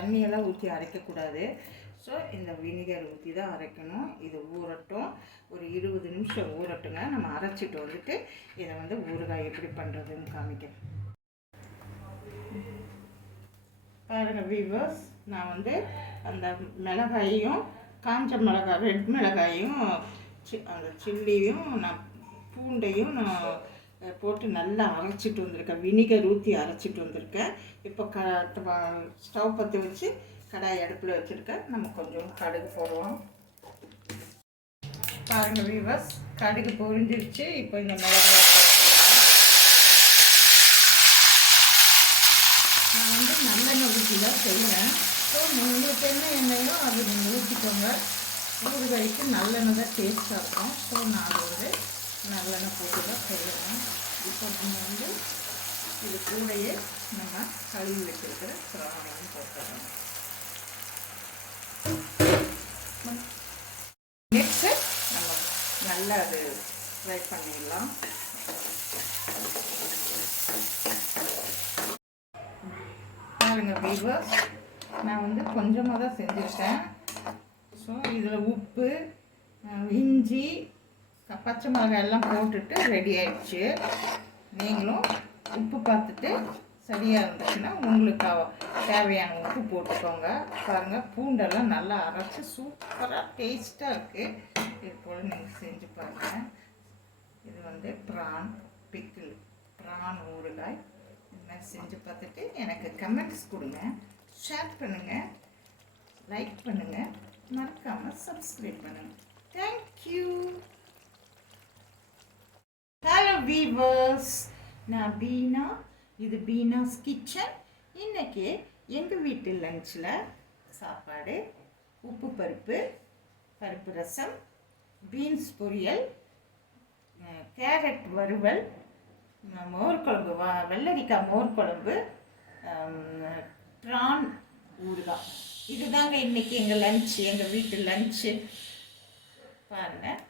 தண்ணியெல்லாம் ஊற்றி அரைக்கக்கூடாது. ஸோ இந்த வினிகர் ஊற்றி தான் அரைக்கணும். இது ஊறட்டும், ஒரு 20 நிமிஷம் ஊறட்டுங்க. நம்ம அரைச்சிட்டு வந்துட்டு இதை வந்து ஊறுகாய் எப்படி பண்ணுறதுன்னு காமிக்கிறேன். பாருங்கள் வீவர்ஸ், நான் வந்து அந்த மிளகாயையும் காஞ்ச மிளகாய் ரெட் மிளகாயும் அந்த சில்லியும் நான் பூண்டையும் நான் போட்டு நல்லா அரைச்சிட்டு வந்திருக்கேன். வினிகர் ஊற்றி அரைச்சிட்டு வந்திருக்கேன். இப்போ ஸ்டவ் பற்றி வச்சு கடாய் அடுப்பில் வச்சுருக்கேன். நம்ம கொஞ்சம் கடுகு போடுவோம். பாருங்கள் வீவர்ஸ், கடுகு பொரிஞ்சிருச்சு. இப்போ இந்த மிளகாய் நான் வந்து நல்லெண்ணெய் ஊற்றி தான் செய்வேன். ஸோ உங்களுக்கு என்ன எண்ணெயோ அது நீங்கள் ஊற்றிக்கோங்க. ஊறுகாய்க்கு நல்லெண்ணெய் தான் டேஸ்ட்டாக இருக்கும். ஸோ நான் அது வந்து நல்லெண்ணெய் போட்டு தான் செய்வேன். இப்போ நம்ம வந்து இது கூடையே நம்ம கழுவி வச்சுருக்கிற பிராணையும் போட்டுறோம். நெக்ஸ்ட்டு நம்ம நல்லா அது ஃப்ரை பண்ணிடலாம். பாருங்கள் வீவர்ஸ், நான் வந்து கொஞ்சமாக தான் செஞ்சுருக்கேன். ஸோ இதில் உப்பு, இஞ்சி, பச்சை மிளகாய் எல்லாம் போட்டுட்டு ரெடி ஆகிடுச்சு. நீங்களும் உப்பு பார்த்துட்டு சரியாக இருந்துச்சுன்னா உங்களுக்கு தேவையான உப்பு போட்டுக்கோங்க. பாருங்கள், பூண்டெல்லாம் நல்லா அரைச்சி சூப்பராக டேஸ்ட்டாக இருக்குது. இது போல் நீங்கள் செஞ்சு பாருங்கள். இது வந்து ப்ரான் பிக்கிள், ப்ரான் ஊறுகாய். இது மாதிரி செஞ்சு பார்த்துட்டு எனக்கு கமெண்ட்ஸ் கொடுங்க, ஷேர் பண்ணுங்கள், லைக் பண்ணுங்கள், மறக்காமல் சப்ஸ்கிரைப் பண்ணுங்கள். தேங்க்யூ. ஹலோ வீவர்ஸ், நான் பீனா. இது பீனாஸ் கிச்சன். இன்றைக்கி எங்கள் வீட்டு லஞ்சில் சாப்பாடு உப்பு பருப்பு, பருப்பு ரசம், பீன்ஸ் பொரியல், கேரட் வறுவல், மோர் குழம்பு, வெள்ளரிக்காய் மோர் குழம்பு, ப்ரான் ஊறுகாய். இதுதாங்க இன்றைக்கி எங்கள் லன்ச், எங்கள் வீட்டு லன்ச்சு. பாருங்கள்.